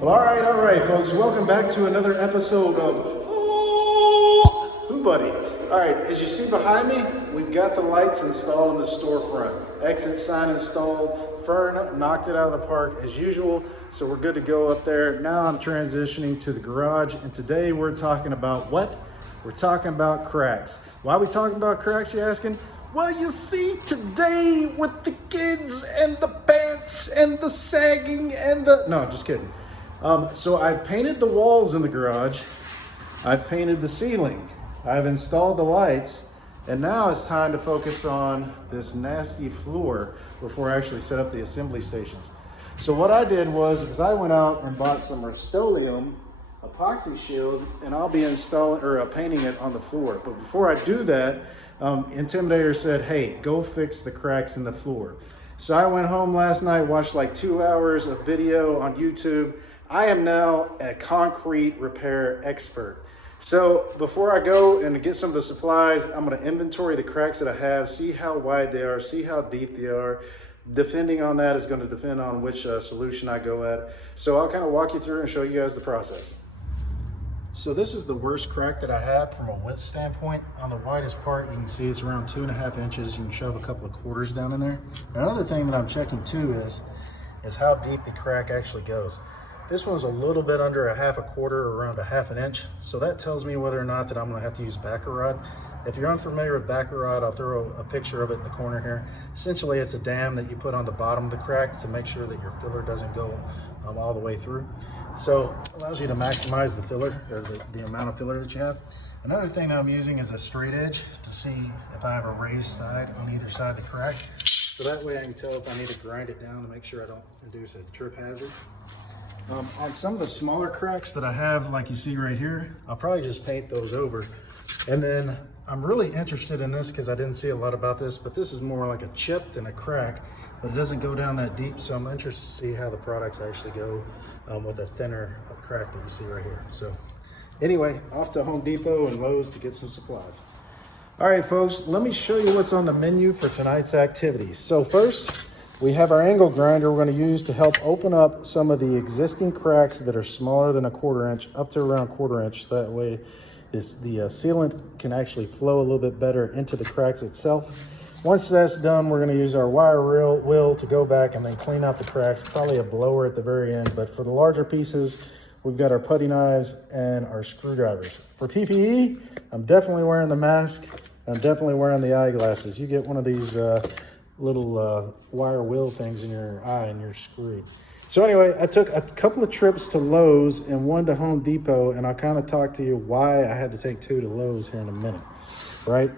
Well, all right, folks. Welcome back to another episode of Who Buddy. All right, as you see behind me, we've got the lights installed in the storefront. Exit sign installed. Fern knocked it out of the park as usual, so we're good to go up there. Now I'm transitioning to the garage, and today we're talking about what? We're talking about cracks. Why are we talking about cracks, you asking? Well, you see, today with the kids and the pants and the sagging and the... No, just kidding. So I've painted the walls in the garage. I've painted the ceiling. I've installed the lights. And now it's time to focus on this nasty floor before I actually set up the assembly stations. So what I did was I went out and bought some Rust-Oleum epoxy shield, and I'll be installing or painting it on the floor. But before I do that, Intimidator said, hey, go fix the cracks in the floor. So I went home last night, watched like 2 hours of video on YouTube. I am now a concrete repair expert. So before I go and get some of the supplies, I'm going to inventory the cracks that I have, see how wide they are, see how deep they are. Depending on that is going to depend on which solution I go at. So I'll kind of walk you through and show you guys the process. So this is the worst crack that I have from a width standpoint. On the widest part, you can see it's around 2.5 inches. You can shove a couple of quarters down in there. Another thing that I'm checking too is how deep the crack actually goes. This one's a little bit under 1/2 quarter, around 1/2 inch. So that tells me whether or not that I'm gonna have to use backer rod. If you're unfamiliar with backer rod, I'll throw a picture of it in the corner here. Essentially, it's a dam that you put on the bottom of the crack to make sure that your filler doesn't go all the way through. So it allows you to maximize the filler, or the amount of filler that you have. Another thing that I'm using is a straight edge to see if I have a raised side on either side of the crack. So that way I can tell if I need to grind it down to make sure I don't induce a trip hazard. On some of the smaller cracks that I have, like you see right here, I'll probably just paint those over. And then I'm really interested in this because I didn't see a lot about this, but this is more like a chip than a crack, but it doesn't go down that deep. So I'm interested to see how the products actually go with a thinner crack that you see right here. So anyway, off to Home Depot and Lowe's to get some supplies. All right, folks, let me show you what's on the menu for tonight's activities. So first, we have our angle grinder we're going to use to help open up some of the existing cracks that are smaller than 1/4 inch up to around 1/4 inch. That way the sealant can actually flow a little bit better into the cracks itself. Once that's done, we're going to use our wire wheel to go back and then clean out the cracks, probably a blower at the very end. But for the larger pieces, we've got our putty knives and our screwdrivers. For PPE, I'm definitely wearing the mask. I'm definitely wearing the eyeglasses. You get one of these little wire wheel things in your eye and you're screwed. So anyway, I took a couple of trips to Lowe's and one to Home Depot, and I'll kind of talk to you why I had to take 2 to Lowe's here in a minute, right?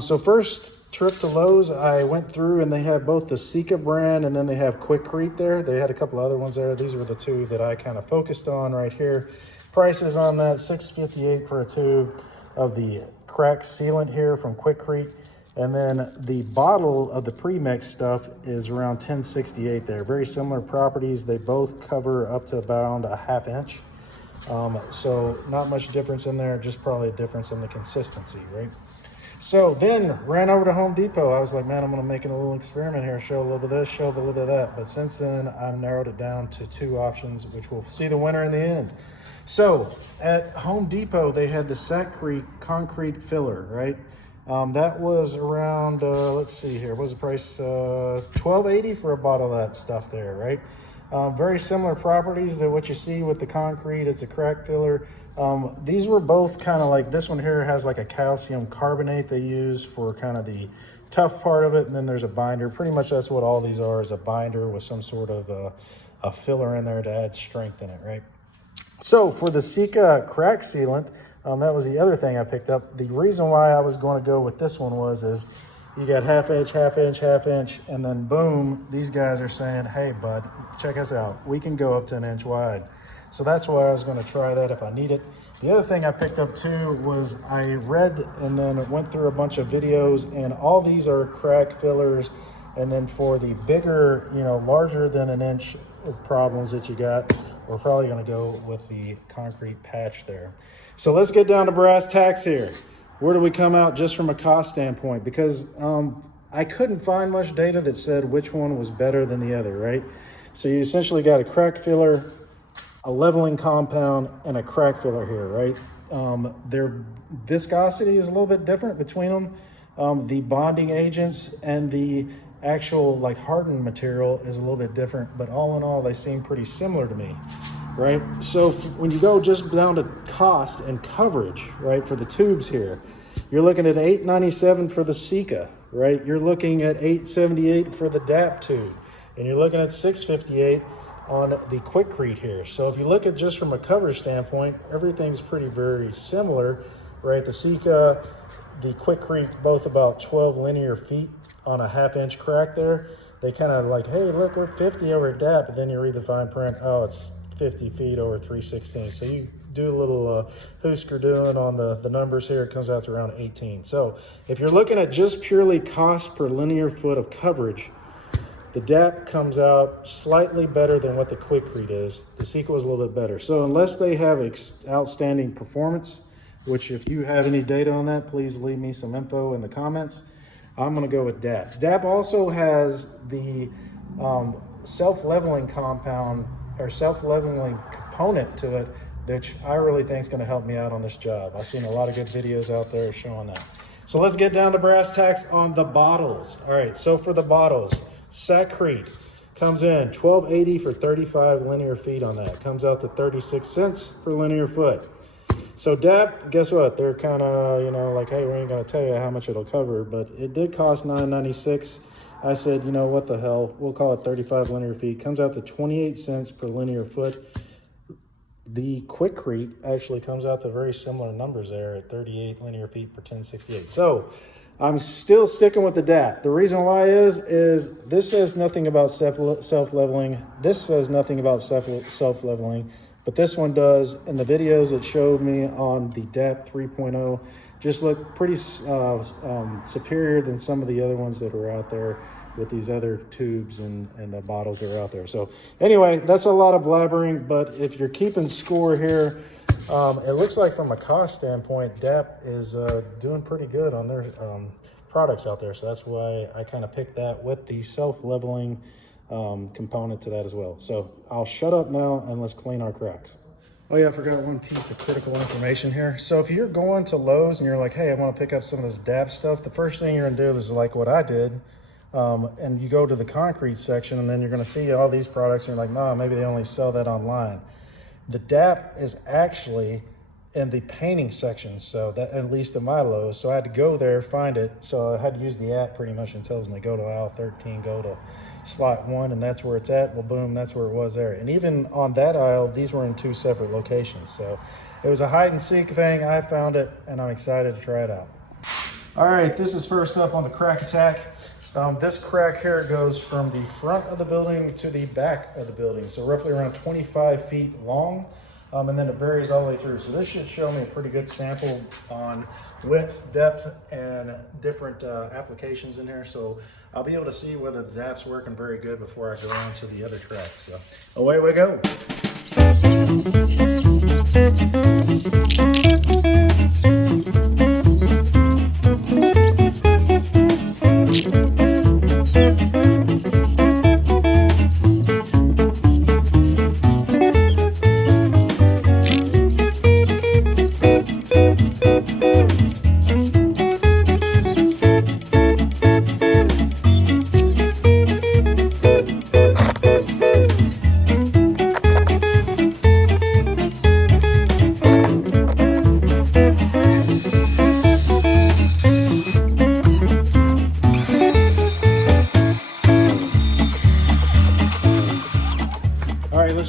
So first trip to Lowe's, I went through and they have both the Sika brand and then they have Quikrete there. They had a couple other ones there. These were the 2 that I kind of focused on right here. Prices on that, $6.58 for a tube of the crack sealant here from Quikrete. And then the bottle of the premix stuff is around $10.68 there. Very similar properties. They both cover up to around 1/2 inch. So not much difference in there, just probably a difference in the consistency, right? So then ran over to Home Depot. I was like, man, I'm gonna make a little experiment here, show a little bit of this, show a little bit of that. But since then, I've narrowed it down to 2 options, which we'll see the winner in the end. So at Home Depot, they had the Sakrete concrete filler, right? That was around, let's see here, what was the price? $12.80 for a bottle of that stuff there, right? Very similar properties to what you see with the concrete. It's a crack filler. These were both kind of like, this one here has like a calcium carbonate they use for kind of the tough part of it. And then there's a binder. Pretty much that's what all these are, is a binder with some sort of a filler in there to add strength in it, right? So for the Sika crack sealant, that was the other thing I picked up. The reason why I was going to go with this one is you got 1/2 inch, 1/2 inch, 1/2 inch, and then boom, these guys are saying, hey bud, check us out. We can go up to 1 inch wide. So that's why I was going to try that if I need it. The other thing I picked up too was I read and then went through a bunch of videos, and all these are crack fillers. And then for the bigger, larger than 1 inch problems that you got, we're probably going to go with the concrete patch there. So let's get down to brass tacks here. Where do we come out just from a cost standpoint? Because I couldn't find much data that said which one was better than the other, right? So you essentially got a crack filler a leveling compound, and a crack filler here, right? Their viscosity is a little bit different between them. The bonding agents and the actual like hardened material is a little bit different, but all in all, they seem pretty similar to me, right? So when you go just down to cost and coverage, right, for the tubes here, you're looking at $897 for the Sika, right? You're looking at $878 for the DAP tube, and you're looking at $658 on the Quikrete here. So if you look at just from a coverage standpoint, everything's very similar, right? The Sika, the Quikrete, both about 12 linear feet on a 1/2 inch crack there. They kind of like, hey, look, we're 50 over DAP, but then you read the fine print, oh, it's 50 feet over 316. So you do a little Husker doing on the numbers here, it comes out to around 18. So if you're looking at just purely cost per linear foot of coverage, the DAP comes out slightly better than what the Quikrete is. The Sika is a little bit better. So unless they have outstanding performance, which if you have any data on that, please leave me some info in the comments. I'm gonna go with DAP. DAP also has the self-leveling compound or self-leveling component to it, which I really think is gonna help me out on this job. I've seen a lot of good videos out there showing that. So let's get down to brass tacks on the bottles. All right, so for the bottles, Sakrete comes in $12.80 for 35 linear feet on that. Comes out to 36 cents per linear foot. So DAP, guess what? They're kind of, you know, like, hey, we ain't gonna tell you how much it'll cover, but it did cost $9.96. I said, you know, what the hell? We'll call it 35 linear feet. Comes out to 28 cents per linear foot. The Quikrete actually comes out to very similar numbers there at 38 linear feet per 1068. So I'm still sticking with the DAP. The reason why is this says nothing about self-leveling. This says nothing about self-leveling. But this one does, and the videos it showed me on the DAP 3.0 just look pretty superior than some of the other ones that are out there with these other tubes and the bottles that are out there. So anyway, that's a lot of blabbering, but if you're keeping score here, it looks like from a cost standpoint, DAP is doing pretty good on their products out there. So that's why I kind of picked that with the self-leveling component to that as well. So I'll shut up now and let's clean our cracks. Oh yeah, I forgot one piece of critical information here. So if you're going to Lowe's and you're like, hey, I want to pick up some of this DAP stuff, the first thing you're gonna do is like what I did, and you go to the concrete section and then you're gonna see all these products and you're like, no, maybe they only sell that online. The DAP is actually in the painting section, so that, at least in my Lowe's, so I had to go there, find it. So I had to use the app pretty much, and tells me go to aisle 13, go to slot 1, and that's where it's at. Well, boom, that's where it was there. And even on that aisle, these were in 2 separate locations. So it was a hide and seek thing. I found it and I'm excited to try it out. All right, this is first up on the crack attack. This crack here goes from the front of the building to the back of the building. So roughly around 25 feet long. And then it varies all the way through. So this should show me a pretty good sample on width, depth, and different applications in here. So I'll be able to see whether the DAP's working very good before I go on to the other tracks. So away we go.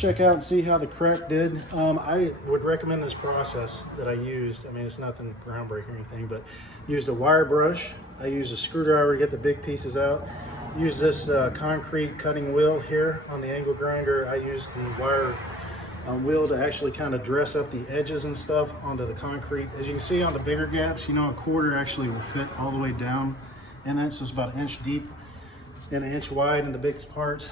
Check out and see how the crack did. I would recommend this process that I used. I mean, it's nothing groundbreaking or anything, but used a wire brush. I used a screwdriver to get the big pieces out. Used this concrete cutting wheel here on the angle grinder. I used the wire wheel to actually kind of dress up the edges and stuff onto the concrete. As you can see on the bigger gaps, you know, a quarter actually will fit all the way down. And that's just about 1 inch deep and 1 inch wide in the biggest parts.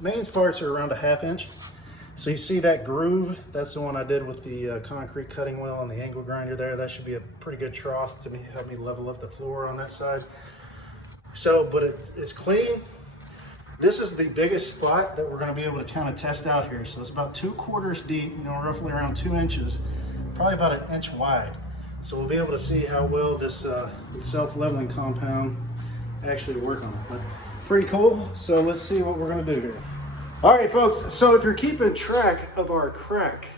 Main parts are around a 1/2 inch. So you see that groove? That's the one I did with the concrete cutting wheel and the angle grinder there. That should be a pretty good trough to help me level up the floor on that side. So, but it's clean. This is the biggest spot that we're going to be able to kind of test out here. So it's about 2/4 deep, you know, roughly around 2 inches, probably about 1 inch wide. So we'll be able to see how well this self-leveling compound actually work on it. But pretty cool. So let's see what we're going to do here. All right, folks. So if you're keeping track of our crack,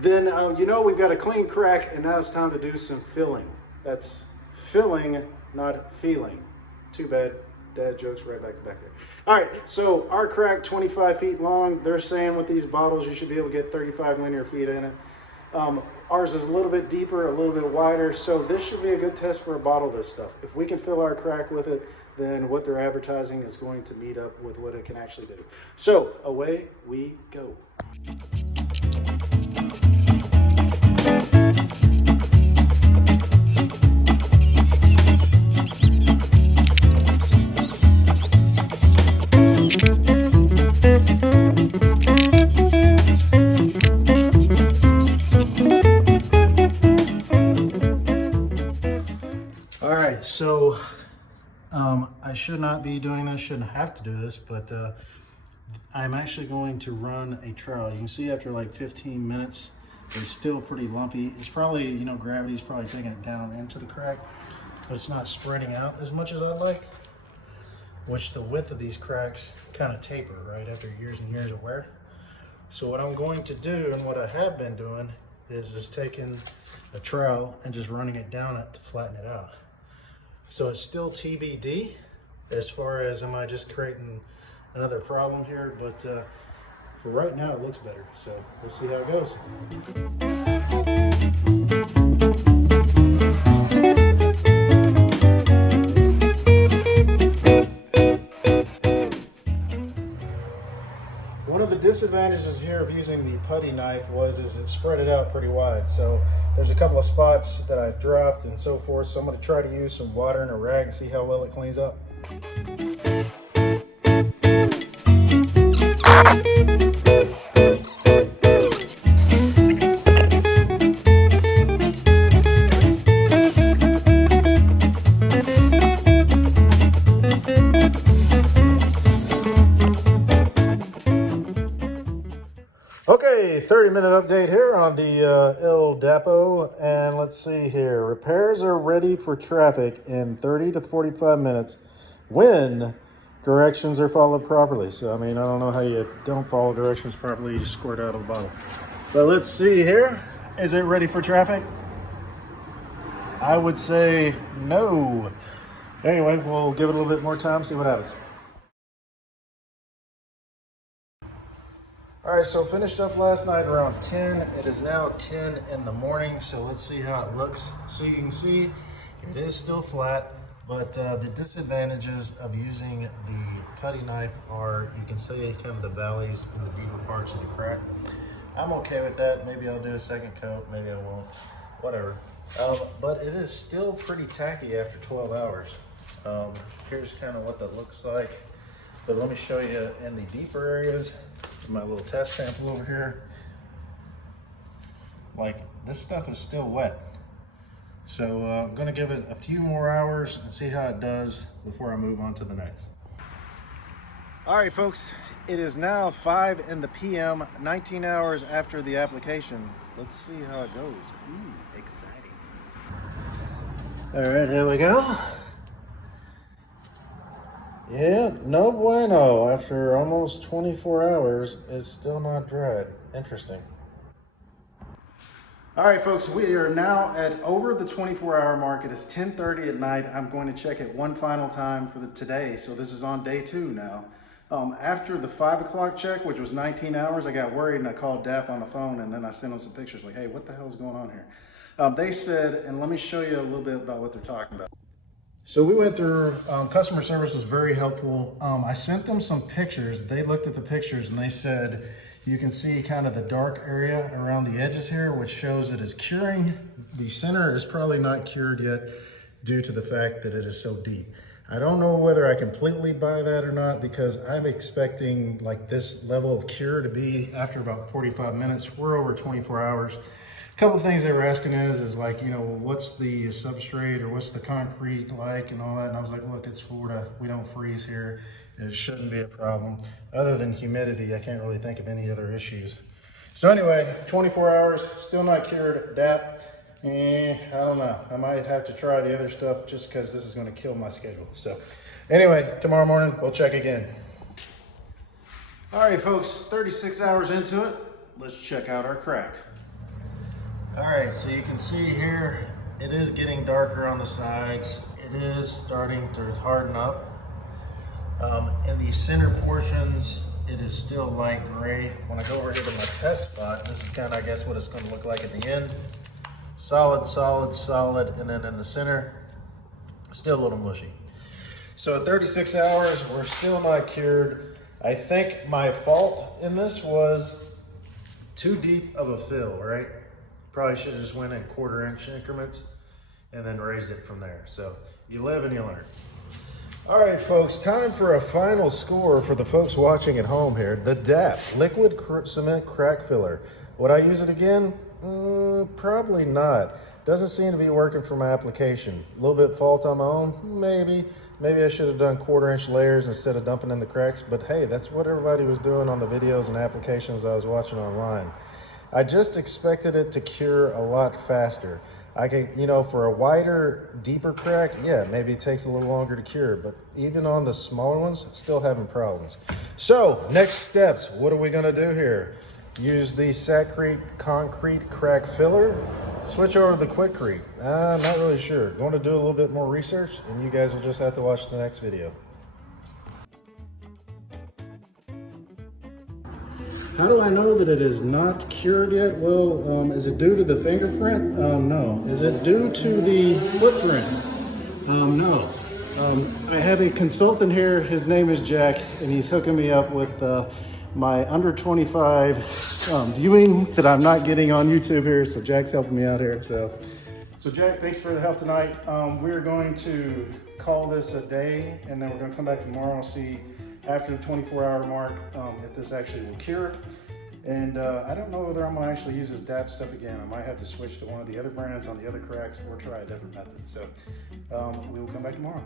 then you know we've got a clean crack, and now it's time to do some filling. That's filling, not feeling. Too bad. Dad jokes right back there. All right, so our crack 25 feet long. They're saying with these bottles you should be able to get 35 linear feet in it. Ours is a little bit deeper, a little bit wider, so this should be a good test for a bottle of this stuff. If we can fill our crack with it, then what they're advertising is going to meet up with what it can actually do. So away we go. So I should not be doing this, shouldn't have to do this, but I'm actually going to run a trial. You can see after like 15 minutes, it's still pretty lumpy. It's probably, you know, gravity's probably taking it down into the crack, but it's not spreading out as much as I'd like, which the width of these cracks kind of taper, right, after years and years of wear. So what I'm going to do, and what I have been doing, is just taking a trowel and just running it down it to flatten it out. So it's still TBD as far as am I just creating another problem here, but for right now it looks better. So we'll see how it goes. One of the disadvantages here of using the putty knife is it spread it out pretty wide. So there's a couple of spots that I've dropped and so forth. So I'm going to try to use some water and a rag and see how well it cleans up. Okay, 30-minute update here on the El Dapo, and let's see here. Repairs are ready for traffic in 30 to 45 minutes when directions are followed properly. So, I mean, I don't know how you don't follow directions properly. You just squirt out of a bottle. But let's see here. Is it ready for traffic? I would say no. Anyway, we'll give it a little bit more time, see what happens. All right, so finished up last night around 10. It is now 10 in the morning, so let's see how it looks. So you can see it is still flat, but the disadvantages of using the putty knife are, you can see kind of the valleys in the deeper parts of the crack. I'm okay with that. Maybe I'll do a second coat, maybe I won't, whatever. But it is still pretty tacky after 12 hours. Here's kind of what that looks like. But let me show you in the deeper areas. My little test sample over here. Like, this stuff is still wet. So I'm gonna give it a few more hours and see how it does before I move on to the next. All right, folks, it is now 5 p.m., 19 hours after the application. Let's see how it goes. Ooh, exciting. All right, here we go. Yeah, no bueno. After almost 24 hours, it's still not dried. Interesting. All right, folks, we are now at over the 24-hour mark. It is 10:30 at night. I'm going to check it one final time for today. So this is on day 2 now. After the 5 o'clock check, which was 19 hours, I got worried and I called DAP on the phone, and then I sent them some pictures like, hey, what the hell is going on here? They said, and let me show you a little bit about what they're talking about. So we went through, customer service was very helpful. I sent them some pictures. They looked at the pictures and they said, you can see kind of the dark area around the edges here, which shows it is curing. The center is probably not cured yet due to the fact that it is so deep. I don't know whether I completely buy that or not, because I'm expecting like this level of cure to be after about 45 minutes. We're over 24 hours. couple of things they were asking is like, you know, well, what's the substrate or what's the concrete like and all that. And I was like, look, it's Florida. We don't freeze here. It shouldn't be a problem. Other than humidity, I can't really think of any other issues. So anyway, 24 hours, still not cured. DAP, I don't know. I might have to try the other stuff just because this is going to kill my schedule. So anyway, tomorrow morning, we'll check again. All right, folks, 36 hours into it. Let's check out our crack. All right, so you can see here, it is getting darker on the sides. It is starting to harden up. In the center portions, it is still light gray. When I go over here to my test spot, this is kind of, I guess, what it's going to look like at the end. Solid, solid, solid, and then in the center, still a little mushy. So at 36 hours, we're still not cured. I think my fault in this was too deep of a fill, right? Probably should have just went in 1/4 inch increments and then raised it from there. So you live and you learn. All right, folks, time for a final score for the folks watching at home here. The DAP, Liquid Cement Crack Filler. Would I use it again? Probably not. Doesn't seem to be working for my application. A little bit fault on my own, maybe. Maybe I should have done 1/4 inch layers instead of dumping in the cracks, but hey, that's what everybody was doing on the videos and applications I was watching online. I just expected it to cure a lot faster. I could, you know, for a wider, deeper crack, yeah, maybe it takes a little longer to cure, but even on the smaller ones, still having problems. So, next steps, what are we gonna do here? Use the Sakrete Concrete Crack Filler, switch over to the Quikrete. I'm not really sure. Going to do a little bit more research, and you guys will just have to watch the next video. How do I know that it is not cured yet? Well, is it due to the fingerprint? No. Is it due to the footprint? No. I have a consultant here. His name is Jack, and he's hooking me up with my under 25 viewing that I'm not getting on YouTube here. So Jack's helping me out here. So Jack, thanks for the help tonight. We're going to call this a day, and then we're going to come back tomorrow and see after the 24-hour mark if this actually will cure. And I don't know whether I'm going to actually use this DAP stuff again. I might have to switch to one of the other brands on the other cracks or try a different method. So we will come back tomorrow.